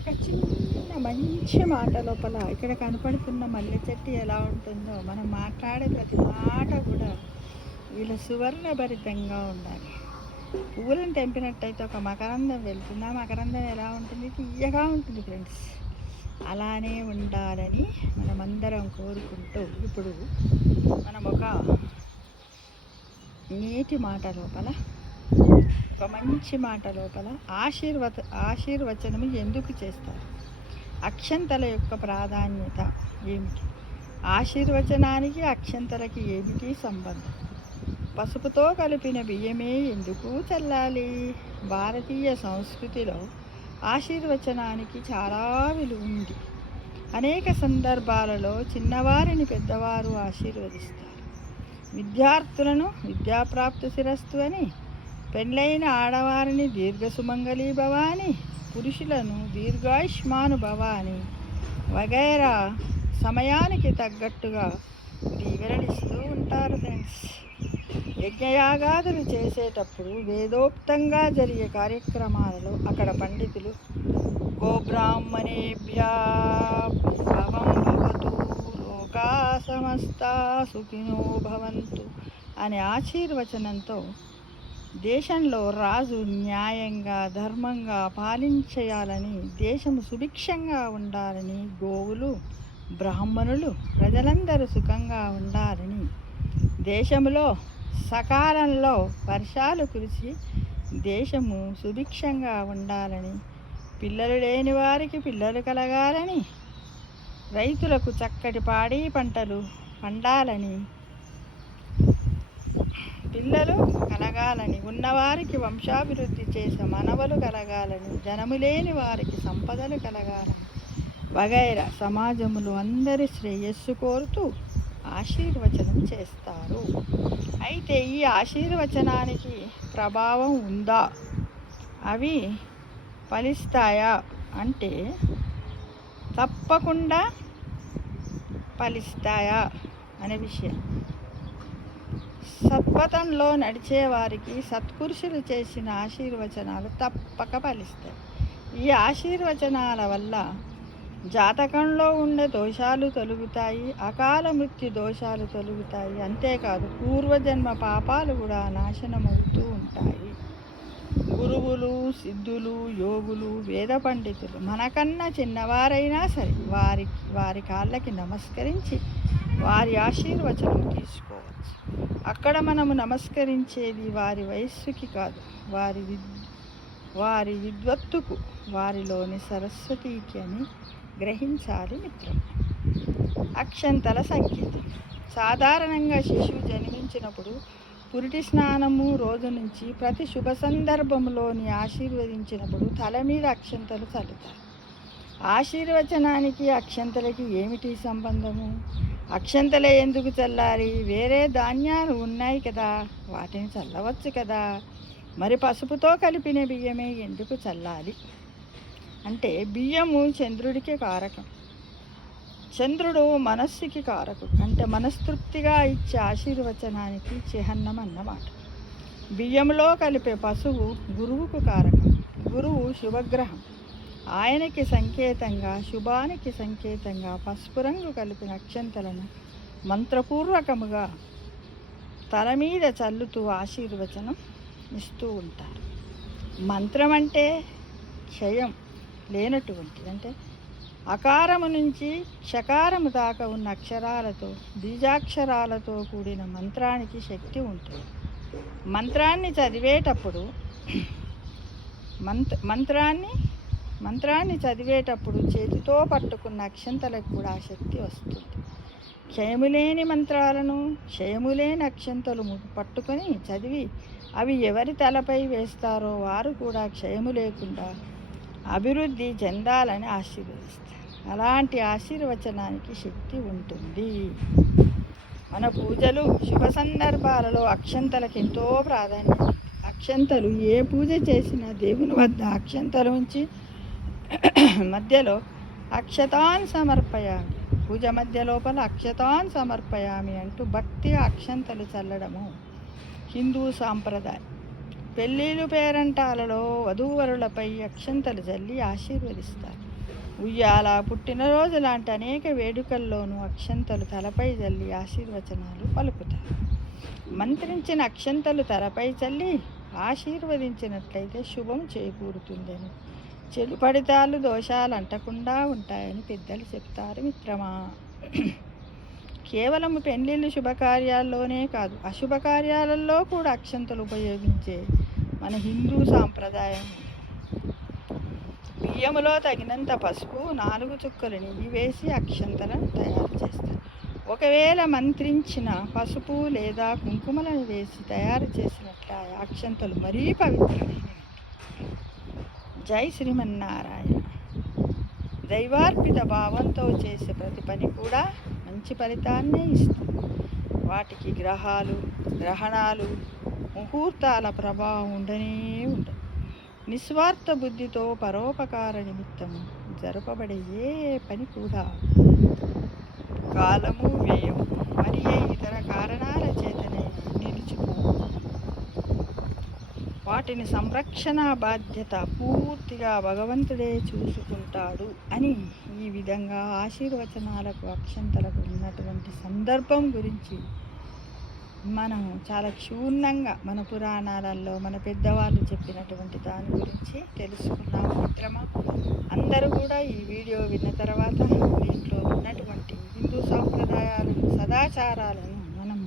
ఒక చిన్న మంచి మాట లోపల ఇక్కడ కనపడుతున్న మల్లె చెట్టు ఎలా ఉంటుందో మనం మాట్లాడే ప్రతి మాట కూడా వీళ్ళ సువర్ణభరితంగా ఉండాలి. పువ్వులను తెంపినట్టయితే ఒక మకరందం వెళ్తుంది. ఆ మకరందం ఎలా ఉంటుంది? తీయగా ఉంటుంది ఫ్రెండ్స్. అలానే ఉండాలని మనమందరం కోరుకుంటూ ఇప్పుడు మనం ఒక నీటి మాట లోపల, ఒక మంచి మాట లోపల ఆశీర్వచనము ఎందుకు చేస్తారు? అక్షంతల యొక్క ప్రాధాన్యత ఏమిటి? ఆశీర్వచనానికి అక్షంతలకి ఏమిటి సంబంధం? పసుపుతో కలిపిన బియ్యమే ఎందుకు చల్లాలి? భారతీయ సంస్కృతిలో ఆశీర్వచనానికి చాలా విలువ ఉంది. అనేక సందర్భాలలో చిన్నవారిని పెద్దవారు ఆశీర్వదిస్తారు. విద్యార్థులను విద్యాప్రాప్తి శిరస్తు అని, పెళ్ళైన ఆడవారిని దీర్ఘసుమంగళీ భవ అని, పురుషులను దీర్ఘాయుష్మాను భవ అని వగైరా సమయానికి తగ్గట్టుగా దీవెనలిస్తూ ఉంటారు ఫ్రెండ్స్. యజ్ఞయాగాదులు చేసేటప్పుడు వేదోక్తంగా జరిగే కార్యక్రమాలలో అక్కడ పండితులు గోబ్రాహ్మణేభ్యా భవం భవతు లోకా సమస్తా సుఖినో భవంతు అనే ఆశీర్వచనంతో దేశంలో రాజు న్యాయంగా ధర్మంగా పాలించేయాలని, దేశము సుభిక్షంగా ఉండాలని, గోవులు బ్రాహ్మణులు ప్రజలందరూ సుఖంగా ఉండాలని, దేశంలో సకాలంలో వర్షాలు కురిసి దేశము సుభిక్షంగా ఉండాలని, పిల్లలు లేని వారికి పిల్లలు కలగాలని, రైతులకు చక్కటి పాడి పంటలు పండాలని, పిల్లలు కలగాలని, ఉన్నవారికి వంశాభివృద్ధి చేసే మనవలు కలగాలని, జనము లేని వారికి సంపదలు కలగాలని వగైరా సమాజములు అందరి శ్రేయస్సు కోరుతూ ఆశీర్వచనం చేస్తారు. అయితే ఈ ఆశీర్వచనానికి ప్రభావం ఉందా? అవి ఫలిస్తాయా అంటే తప్పకుండా ఫలిస్తాయా అనే విషయం. సత్పథంలో నడిచేవారికి సత్పురుషులు చేసిన ఆశీర్వచనాలు తప్పక ఫలిస్తాయి. ఈ ఆశీర్వచనాల వల్ల జాతకంలో ఉండే దోషాలు తొలుగుతాయి, అకాల మృత్యు దోషాలు తొలుగుతాయి. అంతేకాదు పూర్వజన్మ పాపాలు కూడా నాశనమవుతూ ఉంటాయి. గురువులు, సిద్ధులు, యోగులు, వేద పండితులు మనకన్నా చిన్నవారైనా సరే వారి కాళ్ళకి నమస్కరించి వారి ఆశీర్వచనం తీసుకోవచ్చు. అక్కడ మనము నమస్కరించేది వారి వయస్సుకి కాదు, వారి విద్వత్తుకు, వారిలోని సరస్వతికి అని గ్రహించాలి మిత్రం. అక్షంతల సంకేతం. సాధారణంగా శిశువు జన్మించినప్పుడు పురిటి స్నానము రోజు నుంచి ప్రతి శుభ సందర్భంలోని ఆశీర్వదించినప్పుడు తల మీద అక్షంతలు చల్లుతారు. ఆశీర్వచనానికి అక్షంతలకి ఏమిటి సంబంధము? అక్షంతలే ఎందుకు చల్లాలి? వేరే ధాన్యాలు ఉన్నాయి కదా, వాటిని చల్లవచ్చు కదా. మరి పసుపుతో కలిపిన బియ్యమే ఎందుకు చల్లాలి అంటే, బియ్యము చంద్రుడికి కారకం. చంద్రుడు మనస్సుకి కారకుడు. అంటే మనస్తృప్తిగా ఇచ్చే ఆశీర్వచనానికి చిహ్నం అన్నమాట. బియ్యంలో కలిపే పసుపు గురువుకు కారకం. గురువు శుభగ్రహం. ఆయనకి సంకేతంగా, శుభానికి సంకేతంగా పసుపు రంగు కలిపిన అక్షంతలను మంత్రపూర్వకముగా తల మీద చల్లుతూ ఆశీర్వచనం ఇస్తూ ఉంటారు. మంత్రం అంటే క్షయం లేనటువంటిది. అంటే అకారము నుంచి క్షకారము దాకా ఉన్న అక్షరాలతో, బీజాక్షరాలతో కూడిన మంత్రానికి శక్తి ఉంటుంది. మంత్రాన్ని చదివేటప్పుడు మంత్రాన్ని చదివేటప్పుడు చేతితో పట్టుకున్న అక్షంతలకు కూడా శక్తి వస్తుంది. క్షయములేని మంత్రాలను, క్షయములేని అక్షంతలు పట్టుకొని చదివి అవి ఎవరి తలపై వేస్తారో వారు కూడా క్షయము లేకుండా అభివృద్ధి చెందాలని ఆశీర్వదిస్తారు. అలాంటి ఆశీర్వచనానికి శక్తి ఉంటుంది. మన పూజలు, శుభ సందర్భాలలో అక్షంతలకు ఎంతో ప్రాధాన్యత. అక్షంతలు ఏ పూజ చేసినా దేవుని వద్ద అక్షంతలు ఉంచి మధ్యలో అక్షతాన్ సమర్పయామి, పూజ మధ్య లోపల అక్షతాన్ సమర్పయామి అంటూ భక్తిగా అక్షంతలు చల్లడము హిందూ సాంప్రదాయం. పెళ్ళిళ్ళు పేరంటాలలో వధూవరులపై అక్షంతలు జల్లి ఆశీర్వదిస్తారు. ఉయ్యాల, పుట్టినరోజు లాంటి అనేక వేడుకల్లోనూ అక్షంతలు తలపై జల్లి ఆశీర్వచనాలు పలుకుతారు. మంత్రించిన అక్షంతలు తలపై చల్లి ఆశీర్వదించినట్లయితే శుభం చేకూరుతుందని, చెడు ఫలితాలు దోషాలు అంటకుండా ఉంటాయని పెద్దలు చెప్తారు మిత్రమా. కేవలం పెళ్ళిళ్ళు శుభకార్యాల్లోనే కాదు, అశుభకార్యాలలో కూడా అక్షంతలు ఉపయోగించే మన హిందూ సాంప్రదాయం. బియ్యములో తగినంత పసుపు, 4 చుక్కలు నెయ్యి వేసి అక్షంతలను తయారు చేస్తారు. ఒకవేళ మంత్రించిన పసుపు లేదా కుంకుమలను వేసి తయారు చేసినట్ల అక్షంతలు మరీ పవిత్రమైనవి. జై శ్రీమన్నారాయణ. దైవార్పిత భావంతో చేసే ప్రతి పని కూడా మంచి ఫలితాన్నే ఇస్తుంది. వాటికి గ్రహాలు, గ్రహణాలు, ముహూర్తాల ప్రభావం ఉండనే ఉండదు. నిస్వార్థ బుద్ధితో పరోపకార నిమిత్తము జరపబడే ఏ పని కూడా కాలము, వ్యయము మరి ఇతర కారణాల చేతనే నిలిచిపో. వాటిని సంరక్షణ బాధ్యత పూర్తిగా భగవంతుడే చూసుకుంటాడు అని ఈ విధంగా ఆశీర్వచనాలకు, అక్షంతలకు ఉన్నటువంటి సందర్భం గురించి మనం చాలా క్షుణ్ణంగా మన పురాణాలలో మన పెద్దవాళ్ళు చెప్పినటువంటి దాని గురించి తెలుసుకున్నాము మిత్రమా. అందరూ కూడా ఈ వీడియో విన్న తర్వాత దీంట్లో ఉన్నటువంటి హిందూ సాంప్రదాయాలను, సదాచారాలను మనం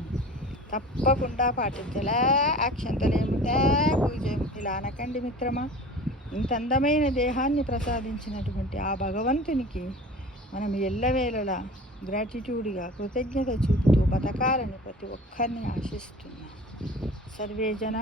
తప్పకుండా పాటించలే. అక్షంతలేముందే పూజ ఇలా అనకండి మిత్రమా. ఇంత అందమైన దేహాన్ని ప్రసాదించినటువంటి ఆ భగవంతునికి మనం ఎల్లవేళలా గ్రాటిట్యూడ్గా కృతజ్ఞత చూపుతూ బతకాలని ప్రతి ఒక్కరిని ఆశిస్తున్నాం. సర్వే జన